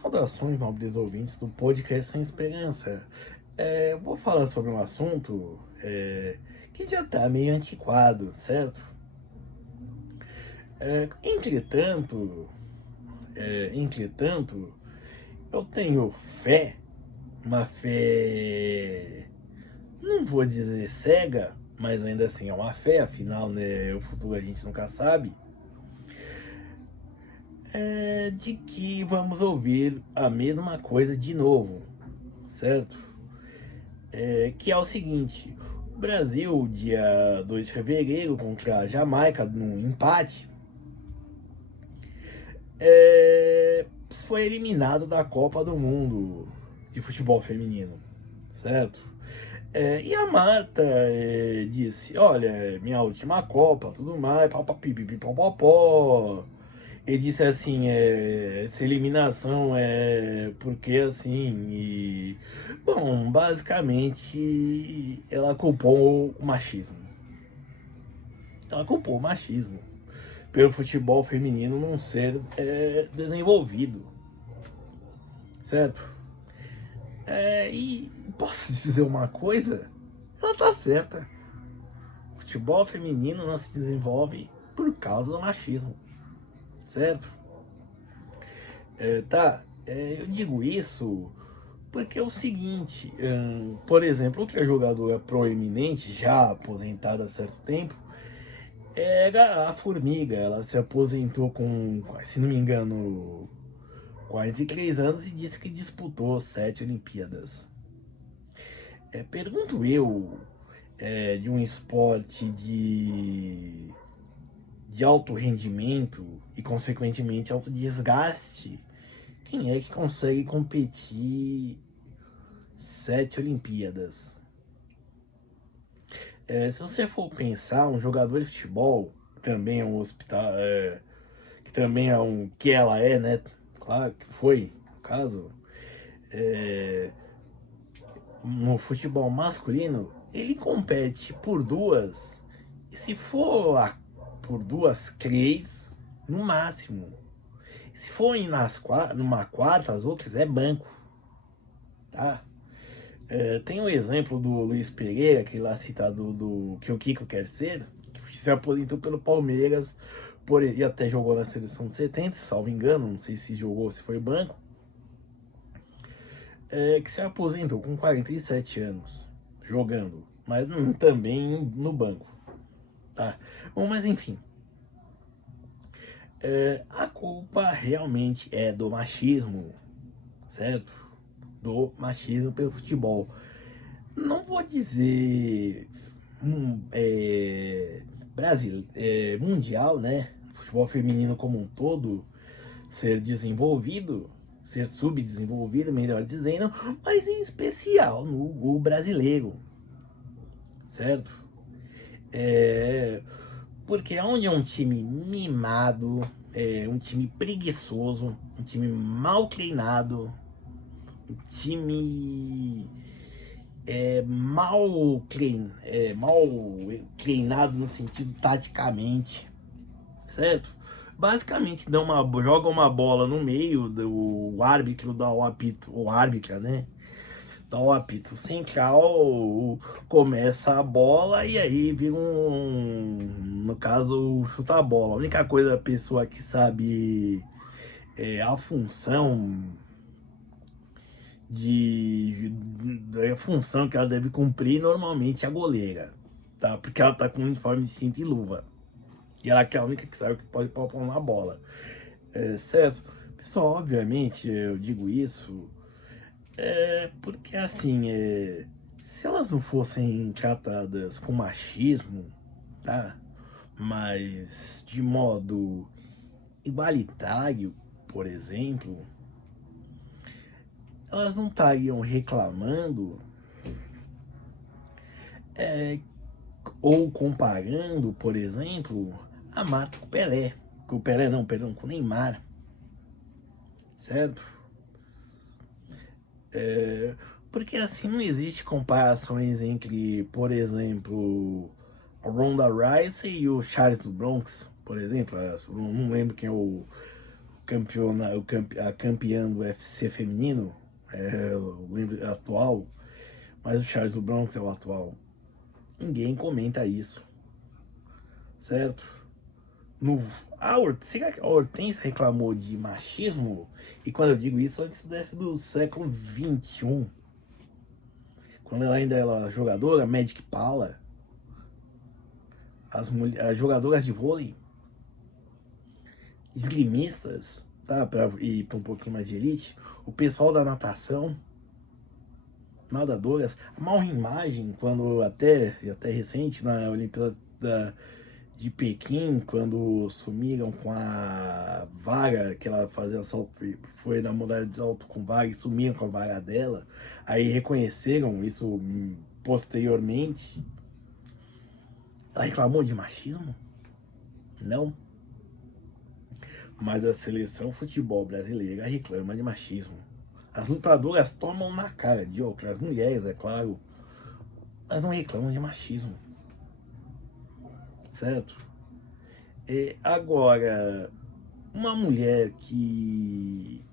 Saudações, nobres ouvintes do podcast Sem Esperança. Vou falar sobre um assunto que já está meio antiquado, certo? Entretanto, entretanto, eu tenho fé, uma fé, não vou dizer cega, mas ainda assim é uma fé, afinal, né, o futuro a gente nunca sabe, de que vamos ouvir a mesma coisa de novo, certo? Que é o seguinte: o Brasil, dia 2 de fevereiro, contra a Jamaica, num empate, foi eliminado da Copa do Mundo de futebol feminino, certo? E a Marta disse: olha, minha última Copa, tudo mais, papapipipi, popopó. Ele disse assim, essa eliminação é porque assim, bom, basicamente ela culpou o machismo. Ela culpou o machismo pelo futebol feminino não ser desenvolvido, certo? E posso dizer uma coisa? Ela tá certa. O futebol feminino não se desenvolve por causa do machismo, certo? Eu digo isso porque é o seguinte, por exemplo, outra jogadora proeminente, já aposentada há certo tempo, era a Formiga. Ela se aposentou com, se não me engano, 43 anos e disse que disputou 7 Olimpíadas. Pergunto eu, de um esporte de alto rendimento e, consequentemente, alto desgaste, quem é que consegue competir 7 Olimpíadas? Se você for pensar, um jogador de futebol, que também é um hospital, que também é um, que ela é, né? Claro que foi, no caso, no futebol masculino, ele compete por duas, e se for por duas, três, no máximo. Se for numa quarta, as outras é banco, tá? Tem o exemplo do Luiz Pereira, que lá citado do que o Kiko quer ser, que se aposentou pelo Palmeiras, e até jogou na seleção de 70, salvo engano, não sei se jogou, se foi banco, que se aposentou com 47 anos, jogando, mas também no banco, tá? Bom, mas enfim, a culpa realmente é do machismo, certo? Do machismo pelo futebol. Não vou dizer Brasil, mundial, né? Futebol feminino como um todo ser desenvolvido, ser subdesenvolvido, melhor dizendo, mas em especial no brasileiro, certo? Porque onde é um time mimado, um time preguiçoso, um time mal treinado, um time mal treinado no sentido taticamente, certo? Basicamente joga uma bola no meio do árbitro dá o apito, ou árbitra, né? Dá o apito central, começa a bola e aí vira no caso, chuta a bola. A única coisa, a pessoa que sabe a função a função que ela deve cumprir normalmente é a goleira, tá? Porque ela tá com uniforme de cinta e luva. E ela é a única que sabe que pode pôr na bola. Certo? Pessoal, obviamente eu digo isso porque assim, se elas não fossem tratadas com machismo, tá? Mas de modo igualitário, por exemplo, elas não estariam reclamando ou comparando, por exemplo, a Marta com o Pelé. Com o Pelé não, perdão, com o Neymar. Certo? Porque assim não existe comparações entre, por exemplo, a Ronda Rousey e o Charles do Bronx, por exemplo. Eu não lembro quem é a campeã do UFC feminino, eu lembro atual, mas o Charles do Bronx é o atual. Ninguém comenta isso, certo? Será que a Hortência reclamou de machismo? E quando eu digo isso, antes do século XXI, quando ela ainda era jogadora, Magic Paula, as jogadoras de vôlei, esgrimistas, tá? Para ir para um pouquinho mais de elite, o pessoal da natação, nadadoras, a mal imagem, quando até recente, na Olimpíada de Pequim, quando sumiram com a vara, que ela fazia salto, foi na modalidade de salto com vara e sumiram com a vara dela, aí reconheceram isso posteriormente. Ela reclamou de machismo? Não. Mas a seleção futebol brasileira reclama de machismo. As lutadoras tomam na cara de outras mulheres, é claro, mas não reclamam de machismo. Certo? Agora, uma mulher que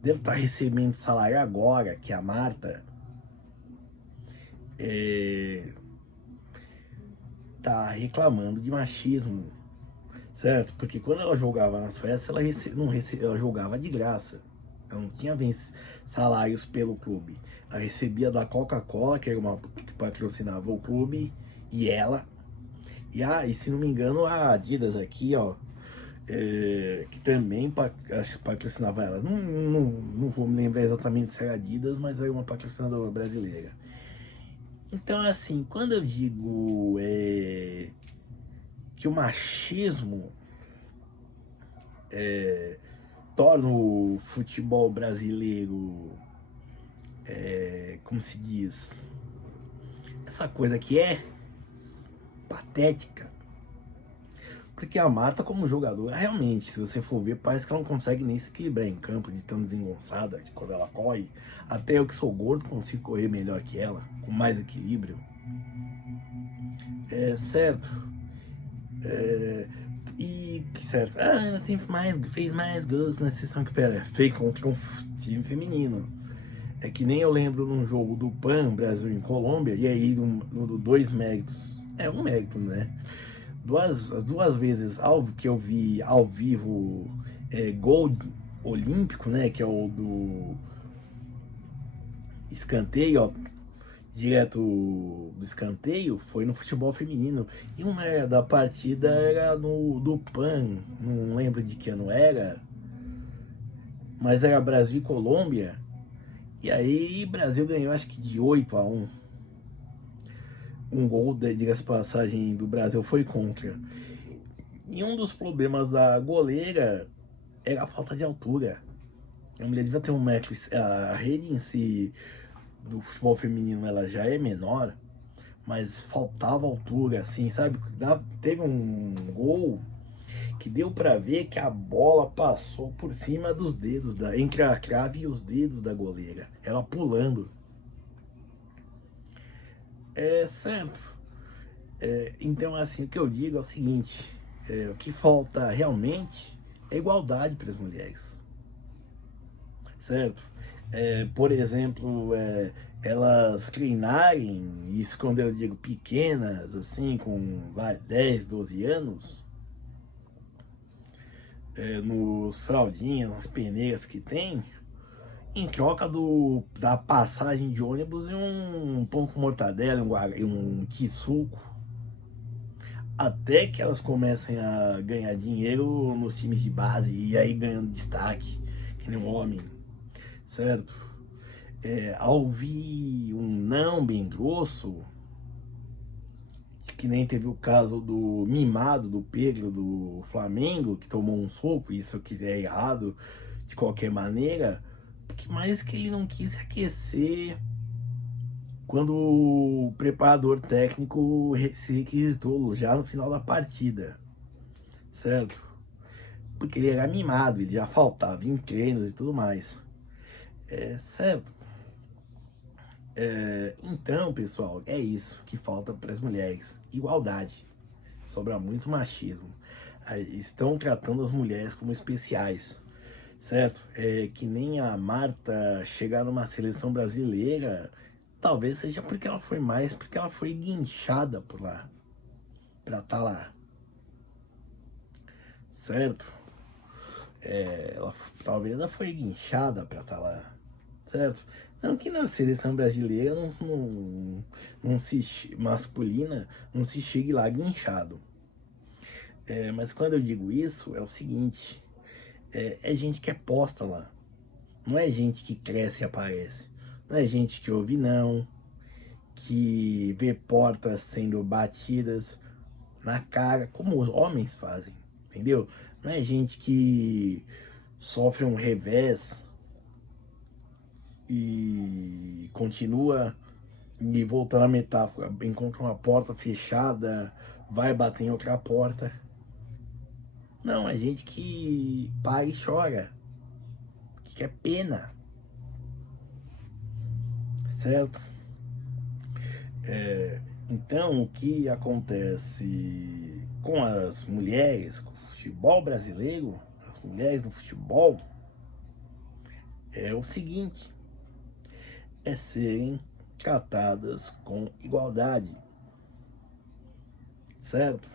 deve estar recebendo salário agora, que é a Marta, tá reclamando de machismo, certo? Porque quando ela jogava nas festas, ela jogava de graça. Ela não tinha salários pelo clube. Ela recebia da Coca-Cola, que era uma que patrocinava o clube, e ela. E se não me engano, a Adidas aqui, ó, que também patrocinava ela. Não vou me lembrar exatamente se era Adidas, mas era uma patrocinadora brasileira. Então, assim, quando eu digo que o machismo torna o futebol brasileiro, como se diz, essa coisa que é patética. Porque a Marta, como jogadora, realmente, se você for ver, parece que ela não consegue nem se equilibrar em campo, de tão desengonçada, de quando ela corre. Até eu que sou gordo consigo correr melhor que ela, com mais equilíbrio. Certo? Certo. Ela fez mais gols na sessão que fez contra um time feminino. É que nem eu lembro num jogo do PAN, Brasil em Colômbia, e aí dois méritos. Um mérito, né? As duas vezes que eu vi ao vivo gol olímpico, né? Que é o do escanteio, ó, direto do escanteio, foi no futebol feminino. E uma da partida era do PAN, não lembro de que ano era, mas era Brasil e Colômbia. E aí Brasil ganhou acho que de 8-1. Um gol, diga-se passagem, do Brasil foi contra. E um dos problemas da goleira era a falta de altura. A mulher devia ter 1 metro. A rede em si do futebol feminino ela já é menor, mas faltava altura, assim, sabe? Teve um gol que deu para ver que a bola passou por cima dos dedos, entre a trave e os dedos da goleira. Ela pulando. Certo. Então, assim, o que eu digo é o seguinte: o que falta realmente é igualdade para as mulheres, certo? Por exemplo, elas treinarem, isso quando eu digo pequenas, assim, com 10, 12 anos, nos fraldinhas, nas peneiras que tem, em troca da passagem de ônibus e um pão com mortadela, um quisuco, até que elas comecem a ganhar dinheiro nos times de base e aí ganhando destaque, que nem um homem, certo? Ao ouvir um não bem grosso, que nem teve o caso do mimado do Pedro do Flamengo, que tomou um soco, isso que é errado de qualquer maneira, mas que ele não quis aquecer quando o preparador técnico se requisitou já no final da partida, certo? Porque ele era mimado, ele já faltava em treinos e tudo mais, certo? Então, pessoal, é isso que falta para as mulheres: igualdade. Sobra muito machismo. Estão tratando as mulheres como especiais. certo? É que nem a Marta chegar numa seleção brasileira, talvez seja porque ela foi mais, porque ela foi guinchada por lá, pra estar lá, certo? Talvez ela foi guinchada pra estar lá, certo? Não que na seleção brasileira não se masculina, não se chegue lá guinchado. Mas quando eu digo isso, é o seguinte, é gente que é posta lá. Não é gente que cresce e aparece. Não é gente que ouve não, que vê portas sendo batidas na cara, como os homens fazem, entendeu? Não é gente que sofre um revés e continua, e voltando à metáfora, encontra uma porta fechada, vai bater em outra porta. Não, é gente que para e chora, que quer pena, certo? Então, o que acontece com as mulheres, com o futebol brasileiro, as mulheres no futebol, é o seguinte, é serem tratadas com igualdade, certo?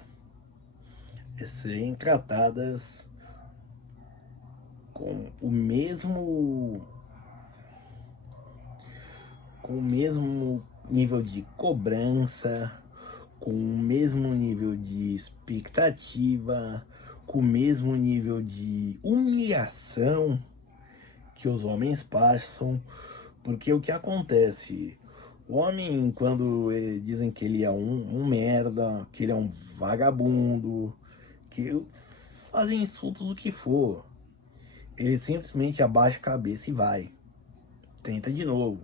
É serem tratadas com o mesmo nível de cobrança, com o mesmo nível de expectativa, com o mesmo nível de humilhação que os homens passam, porque o que acontece? O homem, quando dizem que ele é um merda, que ele é um vagabundo, que fazem insultos o que for, ele simplesmente abaixa a cabeça e vai. Tenta de novo.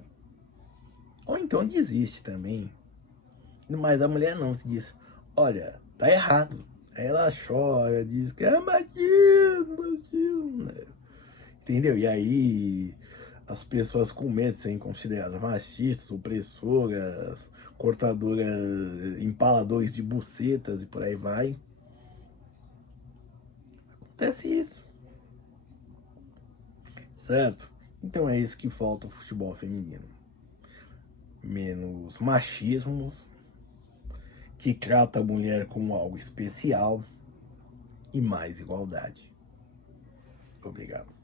Ou então desiste também. Mas a mulher não, se diz, olha, tá errado. Aí ela chora, diz que é machismo, machismo. Entendeu? E aí as pessoas com medo de serem consideradas machistas, opressoras, cortadoras, empaladores de bucetas e por aí vai. Acontece isso, certo? Então é isso que falta ao futebol feminino. Menos machismos, que trata a mulher como algo especial, e mais igualdade. Obrigado.